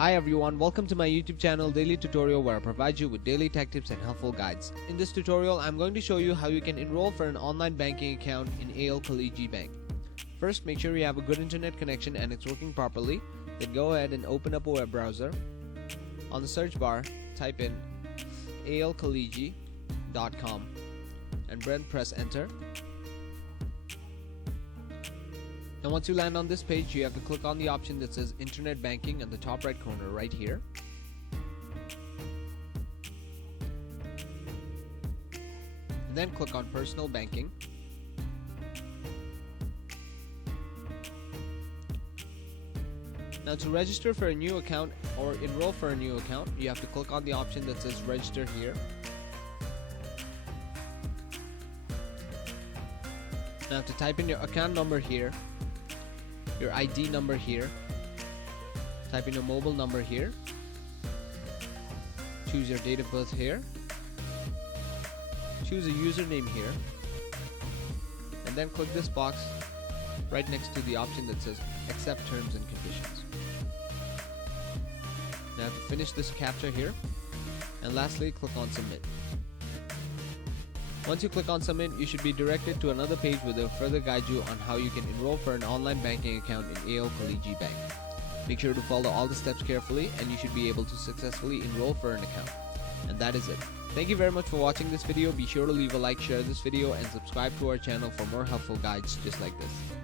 Hi everyone, welcome to my YouTube channel Daily Tutorial, where I provide you with daily tech tips and helpful guides. In this tutorial, I'm going to show you how you can enroll for an online banking account in Khaliji Bank. First, make sure you have a good internet connection and it's working properly. Then go ahead and open up a web browser. On the search bar, type in alkhaliji.com and then press enter. And once you land on this page, you have to click on the option that says Internet Banking in the top right corner right here. And then click on Personal Banking. Now, to register for a new account or enroll for a new account, you have to click on the option that says Register here. Now, have to type in your account number here, your ID number here, type in your mobile number here, choose your date of birth here, choose a username here, and then click this box right next to the option that says Accept Terms and Conditions. Now to finish this captcha here, and lastly click on Submit. Once you click on Submit, you should be directed to another page where they'll further guide you on how you can enroll for an online banking account in Khaliji Bank. Make sure to follow all the steps carefully and you should be able to successfully enroll for an account. And that is it. Thank you very much for watching this video. Be sure to leave a like, share this video, and subscribe to our channel for more helpful guides just like this.